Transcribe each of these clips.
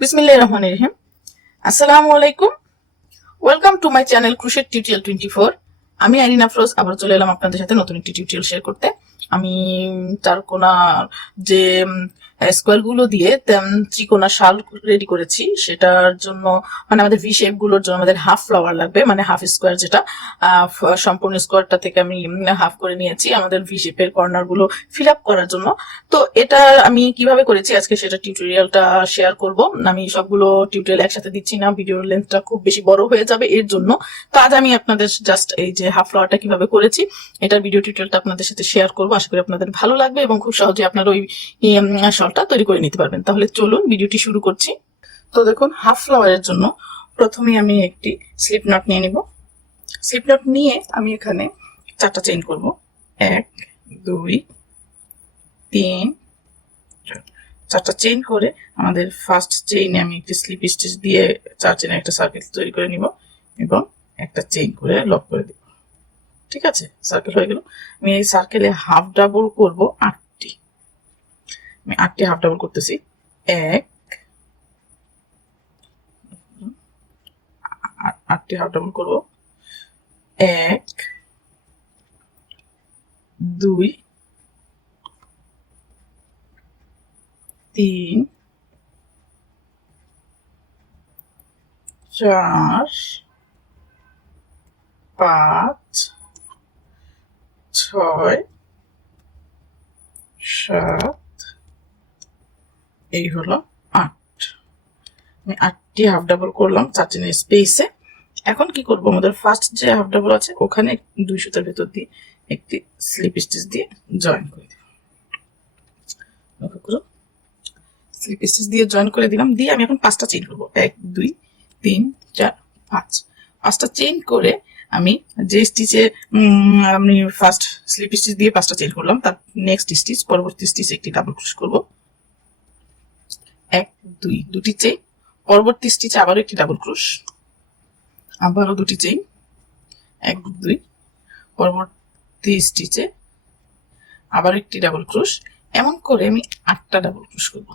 Bismillahirrahmanirrahim. Assalamu alaikum. Welcome to my channel Crochet Tutorial 24. আমি আইরিন আফরোজ আবার চলে এলাম আপনাদের সাথে নতুন একটি টিউটোরিয়াল শেয়ার করতে। আমি চারকোনা যে স্কোয়ার গুলো দিয়ে ত্রিকোণা শাল রেডি করেছি, সেটার জন্য মানে আমাদের ভি শেপ গুলোর জন্য আমাদের হাফ ফ্লাওয়ার লাগবে, মানে হাফ স্কোয়ার, যেটা সম্পূর্ণ স্কোয়ারটা থেকে আমি হাফ করে নিয়েছি আমাদের ভি শেপের কর্নার গুলো ফিল আপ করার জন্য। তো এটা আমি কিভাবে করেছি আজকে সেটা টিউটোরিয়ালটা শেয়ার করব। আমি সবগুলো টিউটোরিয়াল একসাথে দিচ্ছি না, ভিডিওর লেন্থটা খুব বেশি বড় হয়ে যাবে এর জন্য। তো আজ আমি আপনাদের জাস্ট এই যে হাফ ফ্লাওয়ারটা কিভাবে করেছি এটার ভিডিও টিউটোরিয়ালটা আপনাদের সাথে শেয়ার করবো। আশা করি আপনাদের ভালো লাগবে এবং খুব সহজে আপনারা ওই শলটা তৈরি করে নিতে পারবেন। তাহলে চলুন ভিডিওটি শুরু করছি। তো দেখুন, হাফ ফ্লাওয়ারের জন্য প্রথমে আমি একটি স্লিপ নট নিয়ে নিব। স্লিপ নট নিয়ে আমি এখানে 4টা চেইন করব। 1 2 3 4টা চেইন করে আমাদের ফার্স্ট চেইনে আমি একটি স্লিপ স্টিচ দিয়ে 4 চেইনের একটা সার্কেল তৈরি করে নিব এবং একটা চেইন করে লক করে দিব। ঠিক আছে, সার্কেল হয়ে গেল। আমি এই সার্কেলে হাফ ডাবল করব 8টি। আমি 8টি হাফ ডাবল করতেছি। 8টি হাফ ডাবল করব। 1 2 3 4 5 6 7 এই হলো 8। আমি 8টি হাফ ডাবল করলাম 4 চেইনের স্পেসে। এখন কি করব, আমাদের ফার্স্ট যে হাফ ডাবল আছে ওখানে 2 সুতার ভেতর দিয়ে একটি স্লিপ স্টিচ দিয়ে জয়েন করে দেব। লক্ষ্য করুন, স্লিপ স্টিচ দিয়ে জয়েন করে দিলাম। দিয়ে আমি এখন 5টা চেইন করব। 1 2 3 4 5। 5টা চেইন করে আমি যে স্টিচে আমি ফার্স্ট স্লিপ স্টিচ দিয়ে 5টা চেইন করলাম, তার নেক্সট স্টিচ পরবর্তী স্টিচে একটি ডাবল ক্রোশ করব। 1 2 দুটি চেইন, পরবর্তী স্টিচে আবারও একটি ডাবল ক্রোশ, আবারও দুটি চেইন, 1 2 পরবর্তী স্টিচে আবার একটি ডাবল ক্রোশ। এমন করে আমি 8টা ডাবল ক্রোশ করব।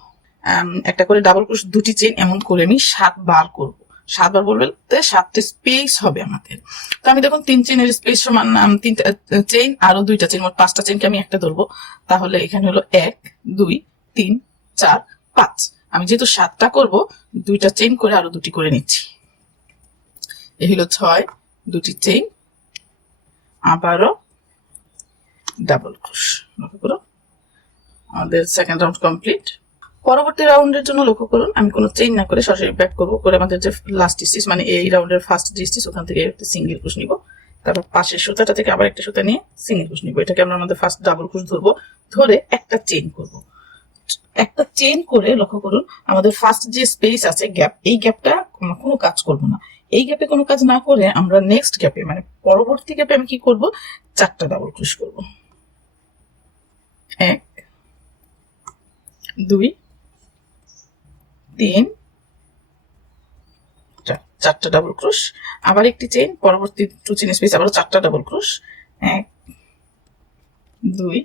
একটা করে ডাবল ক্রোশ, দুটি চেইন, এমন করে আমি 7 বার করব। 7 বার বলতে 7টা স্পেস হবে আমাদের। তো আমি দেখুন 3 চেইনের স্পেস সমান 3টা চেইন আরো 2টা চেইন, মোট 5টা চেইনকে আমি একটা ধরবো। তাহলে এখানে হলো 1 2 3 4 5। আমি যেহেতু 7টা করব, 2টা চেইন করে আরো 2টি করে নিচ্ছি। এই হলো 6, দুটি চেইন, আবারও ডাবল ক্রোশ। লক্ষ্য করো, আমাদের সেকেন্ড রাউন্ড কমপ্লিট। পরবর্তী রাউন্ডের জন্য লক্ষ্য করুন, আমি কোনো চেইন না করে সরাসরি ব্যাক করবো। করে আমাদের যে লাস্ট স্টিচ, মানে এই রাউন্ডের ফার্স্ট যে স্টিচ, ওখান থেকে একটা সিঙ্গেল ক্রোশ নিব। তারপর পাশের সুতাটা থেকে আবার একটা সুতা নিয়ে সিঙ্গেল ক্রোশ নিব। এটাকে আমরা আমাদের ফার্স্ট ডাবল ক্রোশ ধরবো, ধরে একটা চেইন করব। একটা চেইন করে লক্ষ্য করুন, আমাদের ফার্স্ট যে স্পেস আছে গ্যাপ, এই গ্যাপটা কোনো কাজ করব না। এই গ্যাপে কোনো কাজ না করে আমরা নেক্সট গ্যাপে, মানে পরবর্তী গ্যাপে আমি কি করব, 4টা ডাবল ক্রোশ করব। 1 2 3 4টা ডাবল ক্রোশ, আবার একটি চেইন, পরবর্তী 2 চেইন স্পেস আবার 4টা ডাবল ক্রোশ। 1 2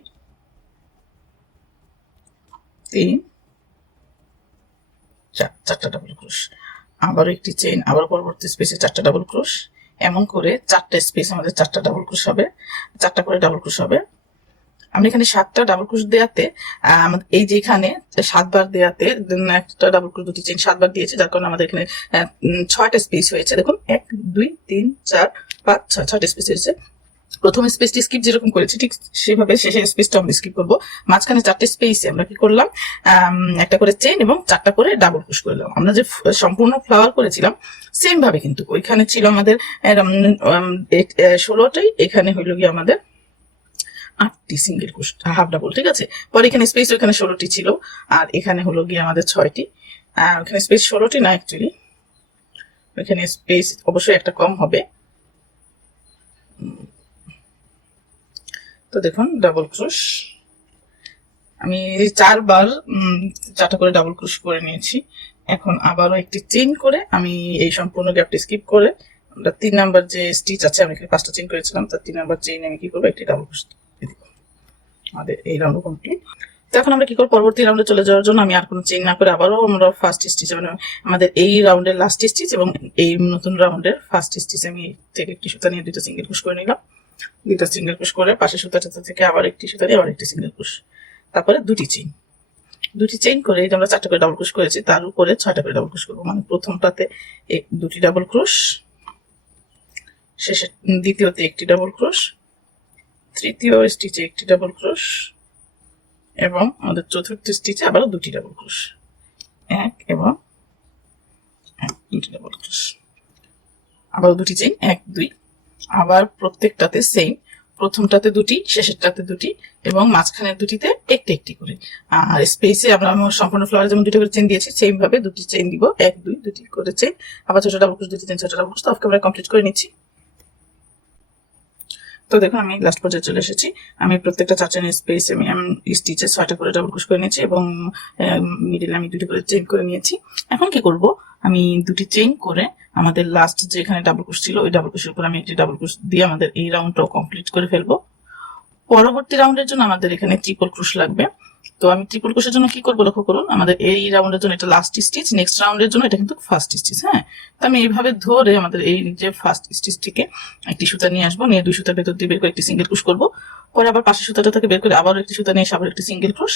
3 4, 4টা ডাবল ক্রোশ, আবার একটি চেইন, আবার পরবর্তী স্পেসে 4টা ডাবল ক্রোশ। এমন করে 4টা স্পেস আমাদের 4টা ডাবল ক্রোশ হবে, 4টা করে ডাবল ক্রোশ হবে। আমরা এখানে 7টা ডাবল ক্রোশ দেওয়াতে এই যে এখানে 7 বার দেওয়াতে একটা ডাবল ক্রোশ, দুটি চেইন 7 বার দিয়েছে, যার কারণে আমাদের এখানে 6টা স্পেস হয়েছে। দেখুন 1 2 3 4 5 6, 6টা স্পেস হয়েছে। প্রথম স্পেসটি স্কিপ যেরকম করেছি ঠিক সেভাবে শেষের স্পেসটা আমরা স্কিপ করবো। মাঝখানে 4টে স্পেসে আমরা কি করলাম, একটা করে চেইন এবং 4টা করে ডাবল ক্রোশ করলাম। আমরা যে সম্পূর্ণ ফ্লাওয়ার করেছিলাম সেম ভাবে, কিন্তু ওইখানে ছিল আমাদের 16টাই, এখানে হইল গিয়ে আমাদের 8টি সিঙ্গেল ক্রোশ হাফ ডাবল। ঠিক আছে, পরে এখানে স্পেস ওইখানে 16টি ছিল, আর এখানে হলো গিয়ে আমাদের 6টি। ওখানে স্পেস 16টি না, অ্যাকচুয়ালি ওইখানে স্পেস অবশ্যই একটা কম হবে। তো দেখুন ডাবল ক্রোশ আমি 4 বার 4টা করে ডাবল ক্রোশ করে নিয়েছি। এখন আবারও একটি চেইন করে আমি এই সম্পূর্ণ গ্যাপটি স্কিপ করে আমরা 3 নাম্বার যে স্টিচ আছে, আমি এখানে 5টা চেইন করেছিলাম, তার 3 নাম্বার চেইনে আমি কি করবো, একটি ডাবল ক্রোশ দিয়ে দিব। আমাদের এই রাউন্ড কমপ্লিট। তো এখন আমরা কি করব, পরবর্তী রাউন্ডে চলে যাওয়ার জন্য আমি আর কোনো চেইন না করে আবারও আমরা ফার্স্ট স্টিচ, মানে আমাদের এই রাউন্ডের লাস্ট স্টিচ এবং এই নতুন রাউন্ডের ফার্স্ট স্টিচ, আমি থেকে একটি সুতা নিয়ে দুটো সিঙ্গেল ক্রোশ করে নিলাম। দুইটা সিঙ্গেল ক্রোশ করে পাশের সুতাটা থেকে আবার একটি সুতা দিয়ে আবার একটি সিঙ্গেল ক্রোশ, তারপরে দুটি চেইন করে এই যে আমরা 4টা করে ডাবল ক্রোশ করেছি তার উপরে 6টা করে ডাবল ক্রোশ করবো। মানে প্রথমটাতে দুটি ডাবল ক্রোশ, শেষে দ্বিতীয়তে একটি ডাবল ক্রোশ, তৃতীয় স্টিচে একটি ডাবল ক্রোশ এবং আমাদের চতুর্থ স্টিচে আবারও দুটি ডাবল ক্রোশ, এক এবং দুটি ডাবল ক্রোশ, আবার দুটি চেইন, 1 2, আবার প্রত্যেকটাতে সেম, প্রথমটাতে দুটি, শেষেরটাতে দুটি এবং মাঝখানের দুটিতে একটি একটি করে। আর স্পেসে আমরা সম্পূর্ণ ফ্লাওয়ারে যেমন দুটো করে চেইন দিয়েছি সেম ভাবে দুটি চেইন দিব, 1 2 দুটি করে চেইন, আবার ছোট ডাবল ক্রোশ, দুটি চেইন, ছোট ডাবল ক্রোশ। তো অফ ক্যামেরা কমপ্লিট করে নিচ্ছি। তো দেখুন আমি লাস্ট পর্যায়ে চলে এসেছি। আমি প্রত্যেকটা 4 চেইনের স্পেসে আমি স্টিচে 6টা করে ডাবল ক্রোশ করে নিয়েছি এবং মিডলে আমি দুটি করে চেইন করে নিয়েছি। এখন কি করব, আমি দুটি চেইন করে আমাদের লাস্ট যে এখানে ডাবল ক্রোশ ছিল ওই ডাবল ক্রোশের উপর আমি একটি ডাবল ক্রোশ দিয়ে আমাদের এই রাউন্ডটাও কমপ্লিট করে ফেলবো। পরবর্তী রাউন্ডের জন্য আমাদের এখানে ট্রিপল ক্রোশ লাগবে। তো আমি ট্রিপল ক্রোশের জন্য কি করবো লক্ষ্য করুন, আমাদের এই রাউন্ডের জন্য এটা লাস্ট স্টিচ, নেক্সট রাউন্ডের জন্য এটা কিন্তু ফার্স্ট স্টিচ। হ্যাঁ, তো আমি এইভাবে ধরে আমাদের এই যে ফার্স্ট স্টিচ থেকে একটি সুতা নিয়ে আসবো, নিয়ে দুই সুতার ভেতর দিয়ে বের করে একটি সিঙ্গেল ক্রোশ করবো, পরে আবার পাশের সুতাটা থেকে বের করে আবার একটি সুতা নিয়ে এসে আবার একটি সিঙ্গেল ক্রোশ,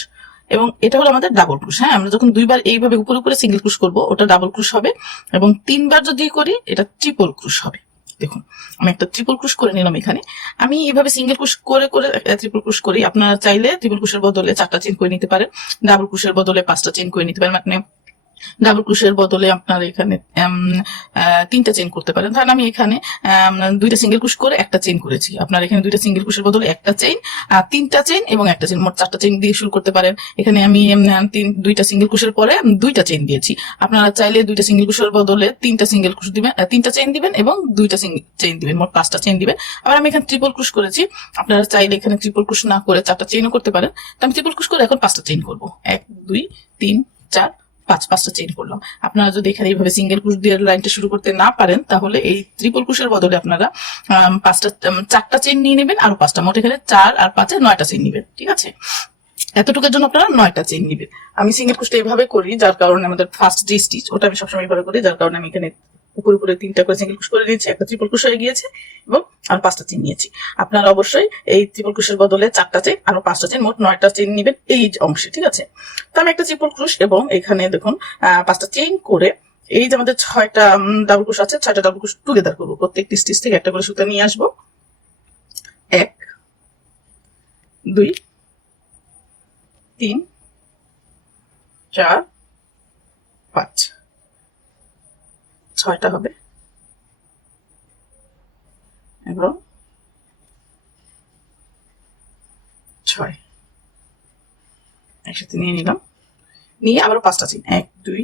এবং এটা হলো আমাদের ডাবল ক্রোশ। হ্যাঁ, আমরা যখন দুইবার এইভাবে উপরে উপরে সিঙ্গেল ক্রোশ করবো ওটা ডাবল ক্রোশ হবে, এবং 3বার যদি করি এটা ট্রিপল ক্রোশ হবে। দেখুন আমি একটা ট্রিপল ক্রোশ করে নিলাম। এখানে আমি এইভাবে সিঙ্গেল ক্রোশ করে করে ট্রিপল ক্রোশ করি। আপনারা চাইলে ট্রিপল ক্রোশের বদলে 4টা চেইন করে নিতে পারেন, ডাবল ক্রোশের বদলে 5টা চেইন করে নিতে পারেন, মানে ডাবল ক্রোশের বদলে আপনার এখানে 3টা চেইন করতে পারেন। ধরেন আমি এখানে 2টা সিঙ্গেল ক্রোশ করে একটা চেইন করেছি, আপনার এখানে 2টা সিঙ্গেল ক্রোশের বদলে একটা চেইন, 3টা চেইন এবং একটা চেইন, মোট 4টা চেইন দিয়ে শুরু করতে পারেন। এখানে আমি 2টা সিঙ্গেল ক্রোশের পরে 2টা চেইন দিয়েছি। আপনারা চাইলে 2টা সিঙ্গেল ক্রোশের বদলে 3টা সিঙ্গেল ক্রোশ দিবেন, 3টা চেইন দিবেন এবং 2টা চেইন দিবেন, মোট 5টা চেইন দিবেন। আবার আমি এখানে ট্রিপল ক্রোশ করেছি, আপনারা চাইলে এখানে ট্রিপল ক্রোশ না করে 4টা চেইনও করতে পারেন। তো আমি ট্রিপল ক্রোশ করে এখন 5টা চেইন করবো, 1 2 3 4 5টা চেইন করলাম। আপনারা যদি এখানে এইভাবে সিঙ্গেল ক্রোশ দিয়ে লাইনটা শুরু করতে না পারেন তাহলে এই ট্রিপল ক্রোশের বদলে আপনারা 4টা চেইন নিয়ে নেবেন, আরো 5টা, মোট এখানে 4 আর 5 9টা চেইন নেবেন। ঠিক আছে, এতটুকুর জন্য আপনারা 9টা চেইন নেবেন। আমি সিঙ্গেল ক্রোশটা এইভাবে করি, যার কারণে আমাদের ফার্স্ট যে স্টিচ ওটা আমি সবসময় এইভাবে করি, যার কারণে আমি এখানে উপরে উপরে 3টা করে সিঙ্গেল ক্রোশ করে নিয়েছি, একটা ট্রিপল ক্রোশ হয়ে গিয়েছে এবং আর 5টা চেইন নিয়েছি। আপনারা অবশ্যই এই ট্রিপল ক্রোশের বদলে 4টা চেইন আরো 5টা চেইন, মোট 9টা চেইন নেবেন এই অংশে। ঠিক আছে, তো আমি একটা ট্রিপল ক্রোশ এবং এখানে দেখুন 5টা চেইন করে এই যে আমাদের 6টা ডাবল ক্রোশ আছে, 6টা ডাবল ক্রোশ টুগেদার করবো। প্রত্যেকটি স্টিচ থেকে একটা করে সুতা নিয়ে আসবো, 1 2 3 4 5, 6টা হবে এবং 6 একসাথে নিয়ে নিলাম, নিয়ে আবারও 5টা চেইন, 1 2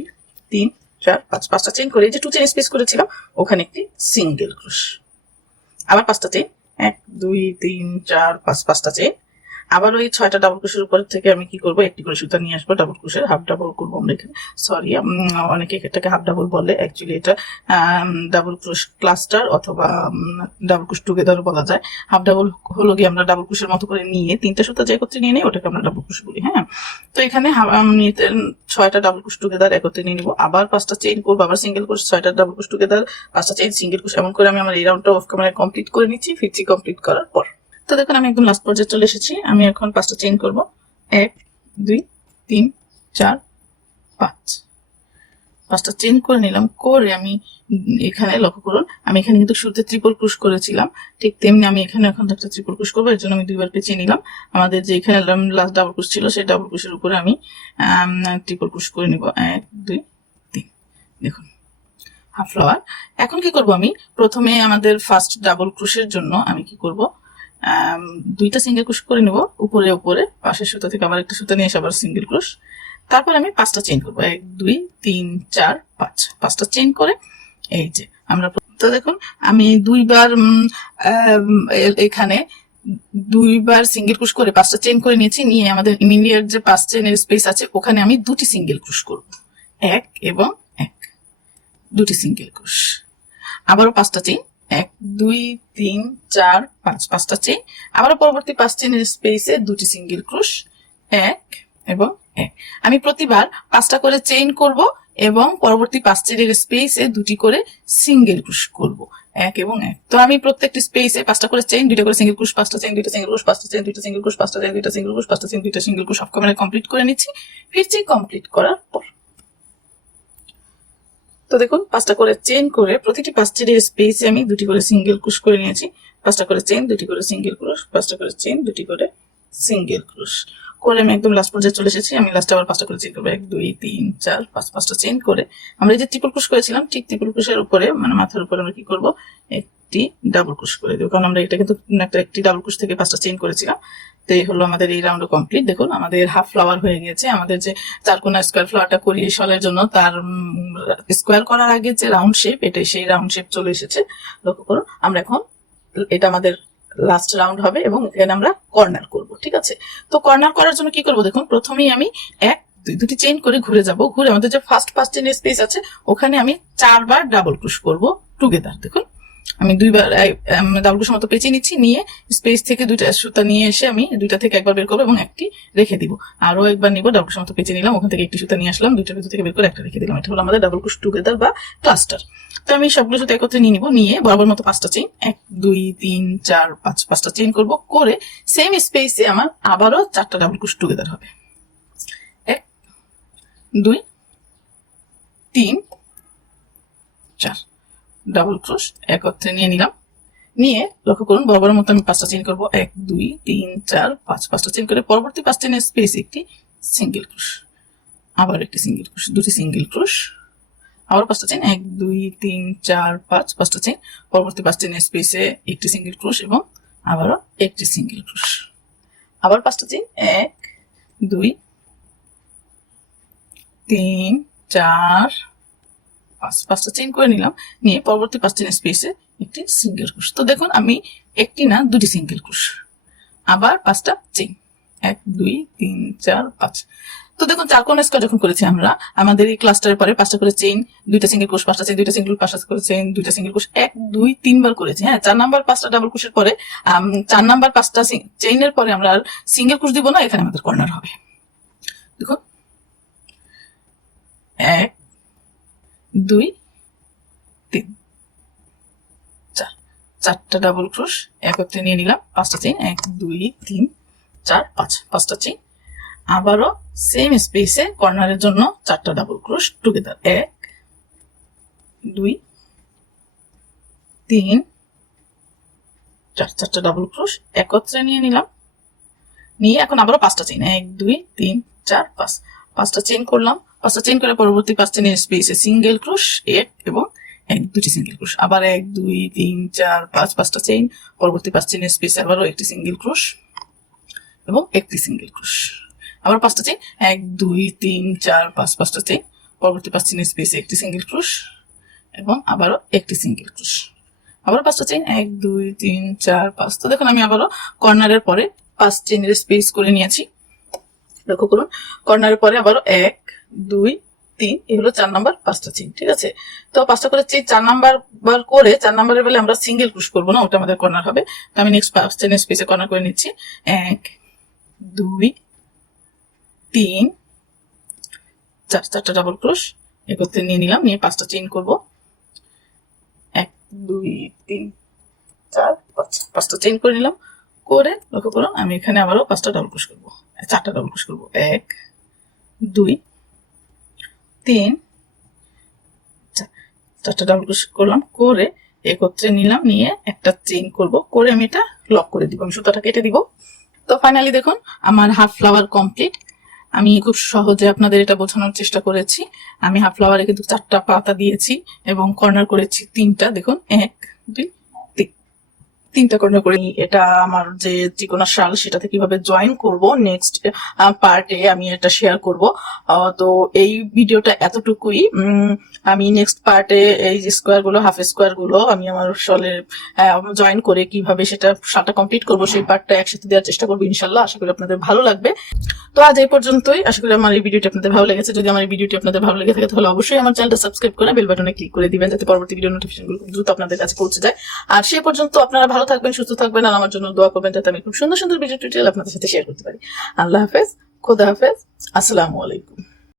3 4 5, 5টা চেইন করে এই যে 2 চেইন স্পেস করেছিলাম ওখানে একটি সিঙ্গেল ক্রোশ, আবার 5টা চেইন, 1 2 3 4 5, 5টা চেইন। আবার ওই 6টা ডাবল ক্রোশের উপর থেকে আমি কি করবো, একটি করে সুতা নিয়ে আসবো, ডাবল ক্রোশের হাফ ডাবল করবো আমরা এখানে, সরি অনেকে এটাকে হাফ ডাবল বলে, অ্যাকচুয়ালি এটা ডাবল ক্রোশ ক্লাস্টার অথবা ডাবল ক্রোশ টুগেদার বলা যায়। হাফ ডাবল হলো গিয়ে আমরা ডাবল ক্রোশের মতো করে নিয়ে 3টা সুতা যে একত্রে নিয়ে নিই ওটাকে আমরা ডাবল ক্রোশ বলি। হ্যাঁ, তো এখানে 6টা ডাবল ক্রোশ টুগেদার একত্রে নিয়ে নিবো, আবার 5টা চেইন করবো, আবার সিঙ্গেল ক্রোশ, 6টা ডাবল ক্রোশ টুগেদার, 5টা চেইন, সিঙ্গেল ক্রোশ, এমন করে আমি আমার এই রাউন্ডটা অফ ক্যামেরায় কমপ্লিট করে নিচ্ছি। ফিরছি কমপ্লিট করার পর। তো দেখুন আমি একদম লাস্ট পর্যায়ে চলে এসেছি। আমি এখন 5টা চেইন করবো, 1 2 3 4 5, 5টা চেইন করে নিলাম। করে আমি এখানে লক্ষ্য করুন আমি এখানে কিন্তু শুরুতে ট্রিপল ক্রোশ করেছিলাম, ঠিক তেমনি আমি এখানে এখন একটা ট্রিপল ক্রোশ করবো। এর জন্য আমি 2বার পেঁচিয়ে নিলাম। আমাদের যে এখানে লাস্ট ডাবল ক্রোশ ছিল সেই ডাবল ক্রোশের উপরে আমি ট্রিপল ক্রোশ করে নিব, 1 2 3, দেখুন হাফ ফ্লাওয়ার। এখন কি করব, আমি প্রথমে আমাদের ফার্স্ট ডাবল ক্রোশের জন্য আমি কি করব, 2টা সিঙ্গেল ক্রোশ করে নেব উপরে উপরে, পাশের সুতা থেকে আবার একটা সুতা নিয়ে এসে আবার সিঙ্গেল ক্রোশ, তারপর আমি 5টা চেইন করবো, 1 2 3 4 5, 5টা চেইন করে এই যে আমরা। তো দেখুন আমি 2বার এখানে 2বার সিঙ্গেল ক্রোশ করে 5টা চেইন করে নিয়েছি। নিয়ে আমাদের ইমিডিয়েট যে 5 চেইনের স্পেস আছে ওখানে আমি 2টি সিঙ্গেল ক্রোশ করব, 1 এবং 1, 2টি সিঙ্গেল ক্রোশ, আবারও 5টা চেইন, 1 2 3 4 5, 5টা চেইন, আবারও পরবর্তী 5 চেইনের স্পেসে 2টি সিঙ্গেল ক্রোশ, 1 এবং 1 আমি প্রতিবার 5টা করে চেইন করব এবং পরবর্তী 5 চেইনের স্পেসে দুটি করে সিঙ্গেল ক্রোশ করব 1 এবং 1 তো আমি প্রত্যেকটি স্পেসে 5টা করে চেইন 2টা করে সিঙ্গেল ক্রোশ 5টা চেইন 2টা সিঙ্গেল ক্রোশ 5টা চেইন 2টা সিঙ্গেল ক্রোশ 5টা চেইন 2টা সিঙ্গেল ক্রোশ 5টা চেইন 2টা সিঙ্গেল ক্রোশ সব কমপ্লিট করে নিচ্ছি ফিরছি কমপ্লিট করার পর তো দেখুন 5টা করে চেইন করে প্রতিটি 5 চেইনের স্পেসে আমি দুটি করে সিঙ্গেল ক্রোশ করে নিয়েছি 5টা করে চেইন দুটি করে সিঙ্গেল ক্রোশ 5টা করে চেইন দুটি করে সিঙ্গেল ক্রোশ করে আমি একদম লাস্ট পর্যায়ে চলে এসেছি আমি লাস্টে আবার 5টা করে চেইন করব 1 2 3 4 5 5টা চেইন করে আমরা এই যে ট্রিপল ক্রোশ করেছিলাম ঠিক ট্রিপল ক্রোশের উপরে মানে মাথার উপরে আমরা কি করব একটি ডাবল ক্রোশ করে দেব কারণ আমরা এটা কিন্তু একটি ডাবল ক্রোশ থেকে 5টা চেইন করেছিলাম তো এই হলো আমাদের এই রাউন্ড কমপ্লিট দেখুন আমাদের হাফ ফ্লাওয়ার হয়ে গেছে আমাদের যে চারকোনা স্কয়ার ফ্লাওয়ারটা করি এই শলের জন্য তার স্কয়ার করার আগে যে রাউন্ড শেপ এটা সেই রাউন্ড শেপ চলে এসেছে লক্ষ্য করুন আমরা এখন এটা আমাদের লাস্ট রাউন্ড হবে এবং এখানে আমরা কর্নার করব ঠিক আছে তো কর্নার করার জন্য কি করব দেখুন প্রথমেই আমি দুটি চেইন করে ঘুরে যাব ঘুরে আমাদের যে ফার্স্ট চেইনের স্পেস আছে ওখানে আমি 4 বার ডাবল ক্রোশ করব টুগেদার দেখুন আমি 2 বার ডাবল ক্রোশ মতো পেঁচিয়ে নিচ্ছি নিয়ে স্পেস থেকে দুইটা সুতা নিয়ে এসে আমি দুইটা থেকে একবার বের করব এবং একটি রেখে দিব আরো একবার নিব ডাবল ক্রোশ মতো পেঁচিয়ে নিলাম ওখান থেকে একটি সুতা নিয়ে আসলাম দুইটা ভিতর থেকে বের করে একটা রেখে দিলাম এটা হলো আমাদের ডাবল ক্রোশ টুগেদার বা ক্লাস্টার তো আমি সবগুলো সুতা একত্রে নিয়ে নিব নিয়ে বরাবর মতো 5টা চেইন 1 2 3 4 5 5টা চেইন করব করে সেম স্পেসে আমার আবারও 4টা ডাবল ক্রোশ টুগেদার হবে 1 2 3 4 ডাবল ক্রোশ একত্রে নিয়ে নিলাম নিয়ে লক্ষ্য করুন বরাবর মতো আমি 5টা চেইন করব 1 2 3 4 5 5টা চেইন করে পরবর্তী 5 চেইনের স্পেস একটি সিঙ্গেল ক্রোশ আবার একটি সিঙ্গেল ক্রোশ দুটি সিঙ্গেল ক্রোশ আবার 5টা চেইন 1 2 3 4 5 5টা চেইন পরবর্তী 5 চেইনের স্পেসে একটি সিঙ্গেল ক্রোশ এবং আবারও একটি সিঙ্গেল ক্রোশ আবার 5টা চেইন 1 2 3 4 5টা চেইন করে নিলাম নিয়ে পরবর্তী 5 চেইনের স্পেসে একটি সিঙ্গেল ক্রোশ তো দেখুন আমি একটি না দুটি সিঙ্গেল ক্রোশ আবার 5টা চেইন 1 2 3 4 5 তো দেখুন চারকোনা স্কয়ার যখন করেছি আমরা আমাদের এই ক্লাস্টারের পরে 5টা করে চেইন দুইটা সিঙ্গেল ক্রোশ 5টা চেইন দুইটা সিঙ্গেল 5টা করে চেইন দুইটা সিঙ্গেল ক্রোশ 1 2 3 বার করেছি হ্যাঁ 4 নাম্বার 5টা ডাবল ক্রোশের পরে 4 নাম্বার 5টা চেইনের পরে আমরা আর সিঙ্গেল ক্রোশ দিব না এখানে আমাদের কর্নার হবে দেখুন 1 2 3 4 4টা ডাবল ক্রোশ একত্রে নিয়ে নিলাম 5টা চেইন 1 2 3 4 5 5টা চেইন আবারও সেম স্পেসে কর্নারের জন্য 4টা ডাবল ক্রোশ টুগেদার 1 2 3 4 4টা ডাবল ক্রোশ একত্রে নিয়ে নিলাম নিয়ে এখন আবারও 5টা চেইন 1 2 3 4 5 5টা চেইন করলাম 5টা চেইন করে পরবর্তী 5 চেইনের স্পেসে সিঙ্গেল ক্রোশ 1 এবং 1 দুটি সিঙ্গেল ক্রোশ আবার 1 2 3 4 5 5টা চেইন পরবর্তী 5 চেইনের স্পেসে আবারও একটি সিঙ্গেল ক্রোশ এবং একটি সিঙ্গেল ক্রোশ আবার 5টা চেইন 1 2 3 4 5 5টা চেইন পরবর্তী 5 চেইনের স্পেসে একটি সিঙ্গেল ক্রোশ এবং আবারও একটি সিঙ্গেল ক্রোশ আবার 5টা চেইন 1 2 3 4 5 তো দেখুন আমি আবারও কর্নারের পরে 5 চেইনের স্পেস করে নিয়েছি লক্ষ্য করুন কর্নারের পরে আবারও 1 2 3 এই হলো 4 নাম্বার 5টা চেইন ঠিক আছে তো 5টা করে চেইন 4 নাম্বার বার করে 4 নাম্বারের বেলা আমরা সিঙ্গেল ক্রোশ করব না ওটা আমাদের কর্নার হবে তো আমি নেক্সট 5 চেইনের স্পেসে কর্নার করে নিচ্ছি 1 2 3 4টা ডাবল ক্রোশ একত্রে নিয়ে নিলাম নিয়ে 5টা চেইন করব 1 2 3 4 5 5টা চেইন করে নিলাম করে লক্ষ্য করুন আমি এখানে আবারও 5টা ডাবল ক্রোশ করব 4টা ডাবল ক্রোশ করব 1 2 3 4টা ডাবল ক্রোশ করলাম করে একত্রে নিলাম নিয়ে একটা চেইন করব করে আমি এটা লক করে দিব আমি সুতাটা কেটে দিব তো ফাইনালি দেখুন আমার হাফ ফ্লাওয়ার কমপ্লিট আমি খুব সহজে আপনাদের এটা বোঝানোর চেষ্টা করেছি আমি হাফ ফ্লাওয়ারে কিন্তু 4টা পাতা দিয়েছি এবং কর্নার করেছি 3টা দেখুন 1 2 3টা কর্নার করে এটা আমার যে ত্রিকোণা শাল সেটাতে কিভাবে জয়েন করব নেক্সট পার্টে আমি এটা শেয়ার করব তো এই ভিডিওটা এতটুকুই আমি নেক্সট পার্টে এই স্কোয়ার গুলো হাফ স্কোয়ার গুলো আমি আমার শালে জয়েন করে কিভাবে সেটা শালটা কমপ্লিট করব সেই পার্টটা একসাথে দেওয়ার চেষ্টা করবো ইনশাল্লাহ আশা করি আপনাদের ভালো লাগবে তো আজ এই পর্যন্তই আশা করি আমার এই ভিডিওটি আপনাদের ভালো লেগেছে যদি আমার এই ভিডিওটি আপনাদের ভালো লেগে থাকে তাহলে অবশ্যই আমার চ্যানেলটা সাবস্ক্রাইব করে বেল বাটনে ক্লিক করে দিবেন যাতে পরবর্তী ভিডিও নোটিফিকেশনগুলো খুব দ্রুত আপনাদের কাছে পৌঁছে যায় আর সেই পর্যন্ত আপনারা ভালো থাকবেন সুস্থ থাকবেন আর আমার জন্য দোয়া করবেন যাতে আমি খুব সুন্দর সুন্দর ভিডিও টিউটোরিয়াল আপনাদের সাথে শেয়ার করতে পারি আল্লাহ হাফেজ খোদা হাফেজ, আসসালামু আলাইকুম।